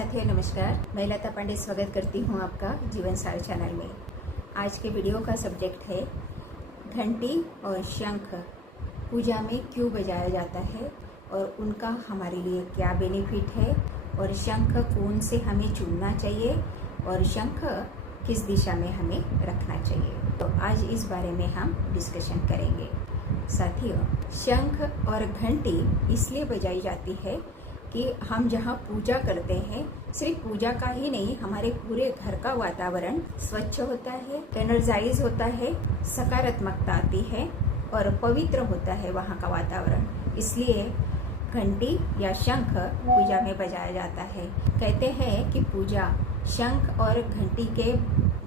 साथियों नमस्कार, मैं लता पांडे स्वागत करती हूँ आपका जीवन सार चैनल में। आज के वीडियो का सब्जेक्ट है घंटी और शंख पूजा में क्यों बजाया जाता है और उनका हमारे लिए क्या बेनिफिट है और शंख कौन से हमें चुनना चाहिए और शंख किस दिशा में हमें रखना चाहिए। तो आज इस बारे में हम डिस्कशन करेंगे। साथियों, शंख और घंटी इसलिए बजाई जाती है कि हम जहाँ पूजा करते हैं, सिर्फ पूजा का ही नहीं, हमारे पूरे घर का वातावरण स्वच्छ होता है, एनर्जाइज होता है, सकारात्मकता आती है और पवित्र होता है वहाँ का वातावरण। इसलिए घंटी या शंख पूजा में बजाया जाता है। कहते हैं कि पूजा शंख और घंटी के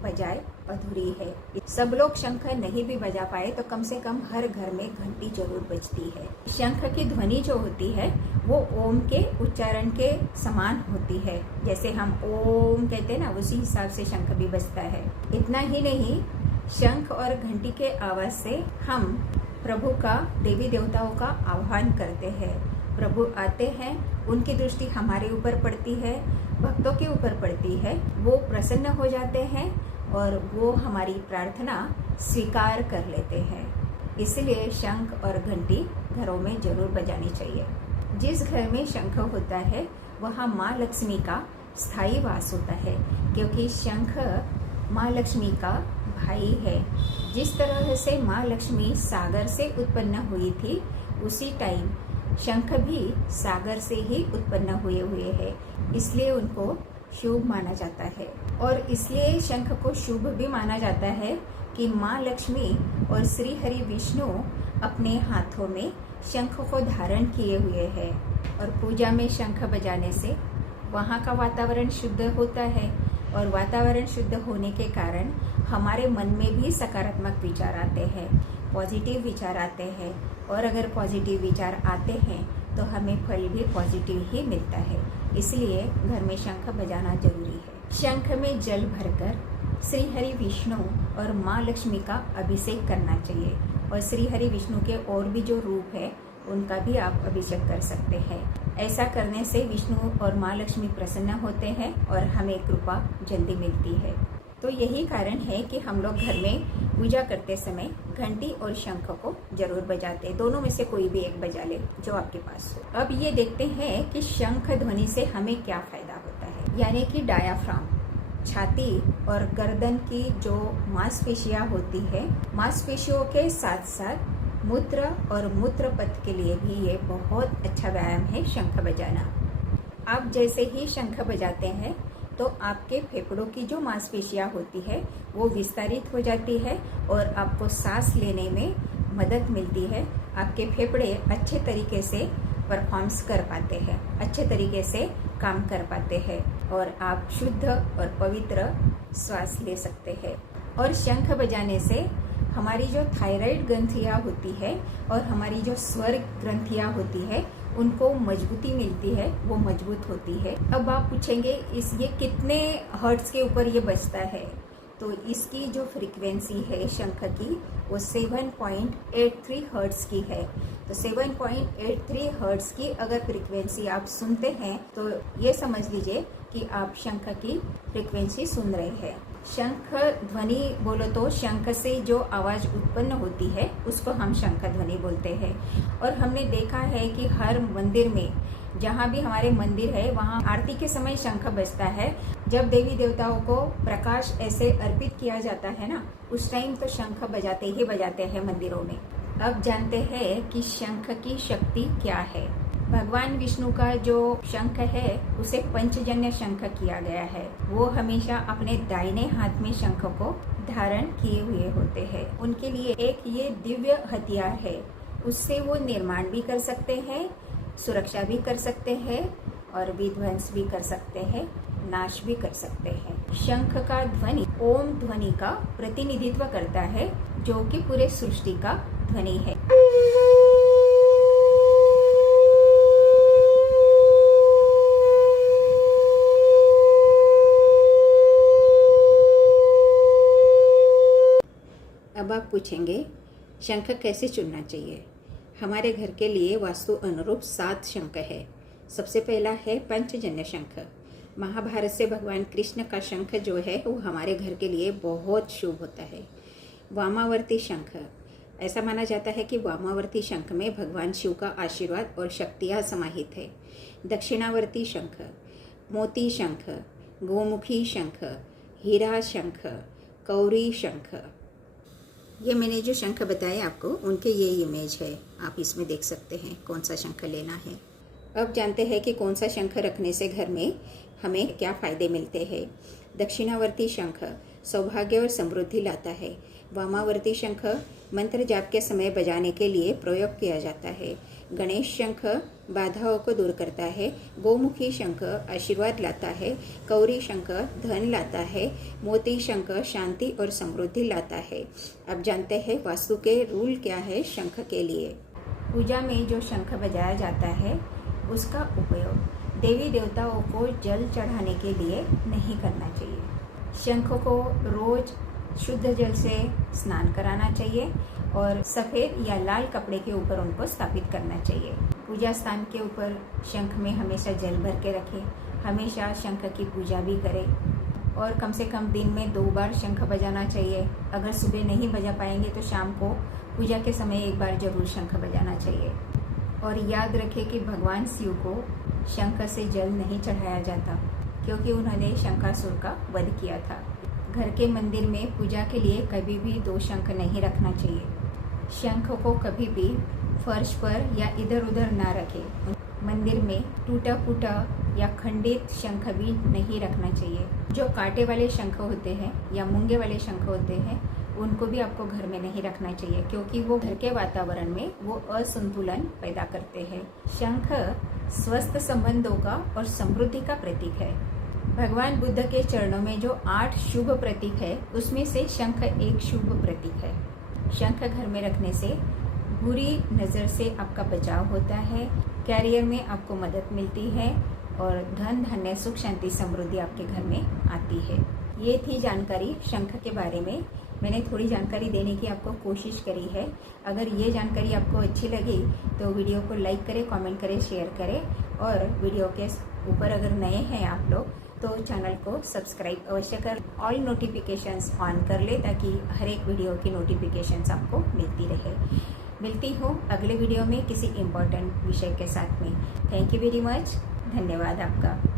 बजाय अधूरी है। सब लोग शंख नहीं भी बजा पाए तो कम से कम हर घर में घंटी जरूर बजती है। शंख की ध्वनि जो होती है वो ओम के उच्चारण के समान होती है। जैसे हम ओम कहते हैं ना, उसी हिसाब से शंख भी बजता है। इतना ही नहीं, शंख और घंटी के आवाज से हम प्रभु का, देवी देवताओं का आह्वान करते हैं। प्रभु आते हैं, उनकी दृष्टि हमारे ऊपर पड़ती है, भक्तों के ऊपर पड़ती है, वो प्रसन्न हो जाते हैं और वो हमारी प्रार्थना स्वीकार कर लेते हैं। इसलिए शंख और घंटी घरों में जरूर बजानी चाहिए। जिस घर में शंख होता है वहाँ माँ लक्ष्मी का स्थायी वास होता है, क्योंकि शंख माँ लक्ष्मी का भाई है। जिस तरह से माँ लक्ष्मी सागर से उत्पन्न हुई थी, उसी टाइम शंख भी सागर से ही उत्पन्न हुए हैं। इसलिए उनको शुभ माना जाता है और इसलिए शंख को शुभ भी माना जाता है कि माँ लक्ष्मी और श्री हरि विष्णु अपने हाथों में शंख को धारण किए हुए हैं। और पूजा में शंख बजाने से वहाँ का वातावरण शुद्ध होता है और वातावरण शुद्ध होने के कारण हमारे मन में भी सकारात्मक विचार आते हैं, पॉजिटिव विचार आते हैं। और अगर पॉजिटिव विचार आते हैं तो हमें फल भी पॉजिटिव ही मिलता है। इसलिए घर में शंख बजाना जरूरी है। शंख में जल भरकर श्री हरि विष्णु और माँ लक्ष्मी का अभिषेक करना चाहिए और श्री हरि विष्णु के और भी जो रूप है उनका भी आप अभिषेक कर सकते हैं। ऐसा करने से विष्णु और माँ लक्ष्मी प्रसन्न होते हैं और हमें कृपा जल्दी मिलती है। तो यही कारण है कि हम लोग घर में पूजा करते समय घंटी और शंख को जरूर बजाते हैं। दोनों में से कोई भी एक बजा ले जो आपके पास हो। अब ये देखते हैं कि शंख ध्वनि से हमें क्या फायदा होता है। यानी कि डायाफ्राम, छाती और गर्दन की जो मांसपेशियां होती है, मांसपेशियों के साथ साथ मूत्र और मूत्र पथ के लिए भी ये बहुत अच्छा व्यायाम है शंख बजाना। आप जैसे ही शंख बजाते हैं तो आपके फेफड़ों की जो मांसपेशियां होती है वो विस्तारित हो जाती है और आपको सांस लेने में मदद मिलती है। आपके फेफड़े अच्छे तरीके से परफॉर्म्स कर पाते हैं, अच्छे तरीके से काम कर पाते हैं और आप शुद्ध और पवित्र श्वास ले सकते हैं। और शंख बजाने से हमारी जो थायराइड ग्रंथियाँ होती है और हमारी जो स्वर ग्रंथियाँ होती है उनको मजबूती मिलती है, वो मजबूत होती है। अब आप पूछेंगे ये कितने हर्ट्ज के ऊपर ये बजता है? तो इसकी जो फ्रीक्वेंसी है शंख की वो 7.83 हर्ट्ज की है। तो 7.83 हर्ट्ज की अगर फ्रीक्वेंसी आप सुनते हैं तो ये समझ लीजिए कि आप शंख की फ्रीक्वेंसी सुन रहे हैं। शंख ध्वनि बोलो तो शंख से जो आवाज उत्पन्न होती है उसको हम शंख ध्वनि बोलते हैं। और हमने देखा है कि हर मंदिर में, जहाँ भी हमारे मंदिर है वहाँ आरती के समय शंख बजता है। जब देवी देवताओं को प्रकाश ऐसे अर्पित किया जाता है ना, उस टाइम तो शंख बजाते ही बजाते हैं मंदिरों में। अब जानते हैं कि शंख की शक्ति क्या है। भगवान विष्णु का जो शंख है उसे पंचजन्य शंख किया गया है। वो हमेशा अपने दाहिने हाथ में शंख को धारण किए हुए होते हैं। उनके लिए एक ये दिव्य हथियार है, उससे वो निर्माण भी कर सकते हैं, सुरक्षा भी कर सकते हैं और विध्वंस भी कर सकते हैं, नाश भी कर सकते हैं। शंख का ध्वनि ओम ध्वनि का प्रतिनिधित्व करता है, जो कि पूरे सृष्टि का ध्वनि है। अब आप पूछेंगे शंख कैसे चुनना चाहिए। हमारे घर के लिए वास्तु अनुरूप 7 शंख है। सबसे पहला है पंचजन्य शंख। महाभारत से भगवान कृष्ण का शंख जो है वो हमारे घर के लिए बहुत शुभ होता है। वामावर्ती शंख, ऐसा माना जाता है कि वामावर्ती शंख में भगवान शिव का आशीर्वाद और शक्तियाँ समाहित है। दक्षिणावर्ती शंख, मोती शंख, गोमुखी शंख, हीरा शंख, कौरी शंख, ये मैंने जो शंख बताए आपको उनके ये इमेज है, आप इसमें देख सकते हैं कौन सा शंख लेना है। अब जानते हैं कि कौन सा शंख रखने से घर में हमें क्या फ़ायदे मिलते हैं। दक्षिणावर्ती शंख सौभाग्य और समृद्धि लाता है। वामावर्ती शंख मंत्र जाप के समय बजाने के लिए प्रयोग किया जाता है। गणेश शंख बाधाओं को दूर करता है। गोमुखी शंख आशीर्वाद लाता है। कौरी शंख धन लाता है। मोती शंख शांति और समृद्धि लाता है। अब जानते हैं वास्तु के रूल क्या है शंख के लिए। पूजा में जो शंख बजाया जाता है उसका उपयोग देवी देवताओं को जल चढ़ाने के लिए नहीं करना चाहिए। शंख को रोज शुद्ध जल से स्नान कराना चाहिए और सफ़ेद या लाल कपड़े के ऊपर उनको स्थापित करना चाहिए। पूजा स्थान के ऊपर शंख में हमेशा जल भर के रखें। हमेशा शंख की पूजा भी करें और कम से कम दिन में 2 बार शंख बजाना चाहिए। अगर सुबह नहीं बजा पाएंगे तो शाम को पूजा के समय 1 बार जरूर शंख बजाना चाहिए। और याद रखें कि भगवान शिव को शंख से जल नहीं चढ़ाया जाता क्योंकि उन्होंने शंखासुर का वध किया था। घर के मंदिर में पूजा के लिए कभी भी 2 शंख नहीं रखना चाहिए। शंख को कभी भी फर्श पर या इधर उधर ना रखें। मंदिर में टूटा फूटा या खंडित शंख भी नहीं रखना चाहिए। जो कांटे वाले शंख होते हैं या मूंगे वाले शंख होते हैं उनको भी आपको घर में नहीं रखना चाहिए क्योंकि वो घर के वातावरण में वो असंतुलन पैदा करते हैं। शंख स्वस्थ संबंधों का और समृद्धि का प्रतीक है। भगवान बुद्ध के चरणों में जो 8 शुभ प्रतीक है उसमें से शंख एक शुभ प्रतीक है। शंख घर में रखने से बुरी नज़र से आपका बचाव होता है। कैरियर में आपको मदद मिलती है और धन धान्य सुख शांति समृद्धि आपके घर में आती है। ये थी जानकारी शंख के बारे में। मैंने थोड़ी जानकारी देने की आपको कोशिश करी है। अगर ये जानकारी आपको अच्छी लगी तो वीडियो को लाइक करें, कमेंट करें, शेयर करें और वीडियो के ऊपर अगर नए हैं आप लोग तो चैनल को सब्सक्राइब अवश्य कर ऑल नोटिफिकेशंस ऑन कर ले ताकि हर एक वीडियो की नोटिफिकेशंस आपको मिलती रहे। मिलती हूँ अगले वीडियो में किसी इम्पोर्टेंट विषय के साथ में। Thank you very much. धन्यवाद आपका।